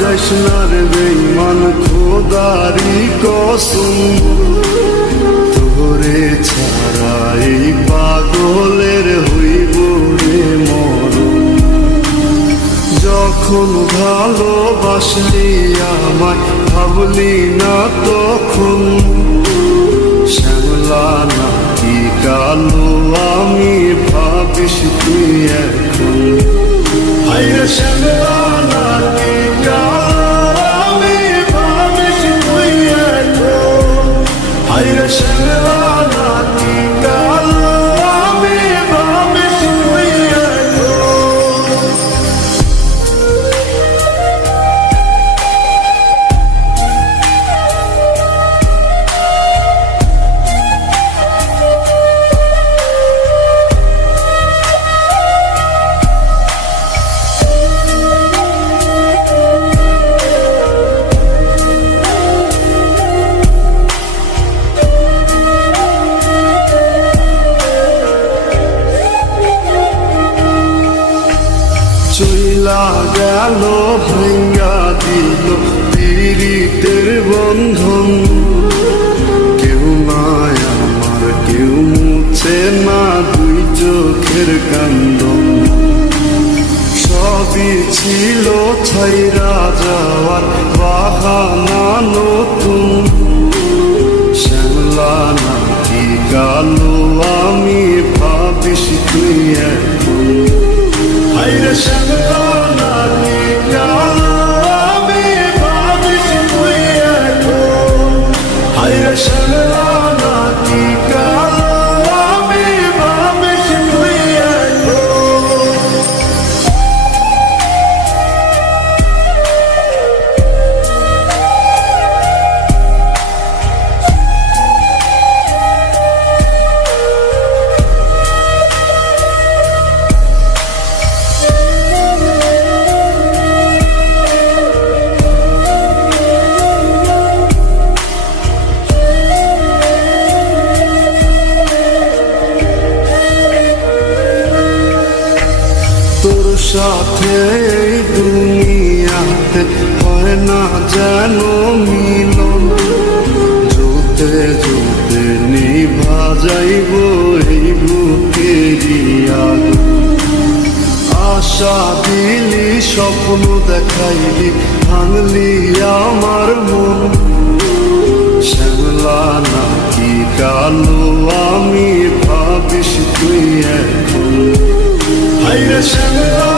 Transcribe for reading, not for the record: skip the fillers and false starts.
যাইস না রে বেঈমান, খোদারি কসম, তোরে ছাড়া এই পাগলের হইব রে মরণ। যখন ভালোবাসলি আমায় ভাবলি না তখন, শ্যামলা নাকি কালো আমি ভাবিস তুই এখন। হায়রে শ্যামলা নাকি কালো আমি ভাবিস তুই এখন। হায়রে শ্যামলা নাকি কালো আমি ভাবিস তুই এখন। চইলা গেল ভাঙ্গা দিল পীড়িতের বন্ধন, কেউ নাই আমার কেউ মুছে না দুই চোখের কান্দন। সবই ছিল ছাইরা যাওয়ার বাহানা নতুন, শ্যামলা নাকি কালো আমি ভাবিস তুই এখন। হায়রে শ্যামলা নাকি কালো আমি ভাবিস তুই এখন। হায়রে শ্যামলা নাকি কালো আমি ভাবিস তুই এখন। তোর সাথে এই দুনিয়াতে হয় না যেন মিলন, জোতে জোতে নিভা যাইব এই বুকেরই আগুন। আশা দিলি স্বপ্ন দেখাইলি ভাঙলি আমার মন, শ্যামলা নাকি কালো আমি ভাবিস তুই এখন। হায়রে শ্যামলা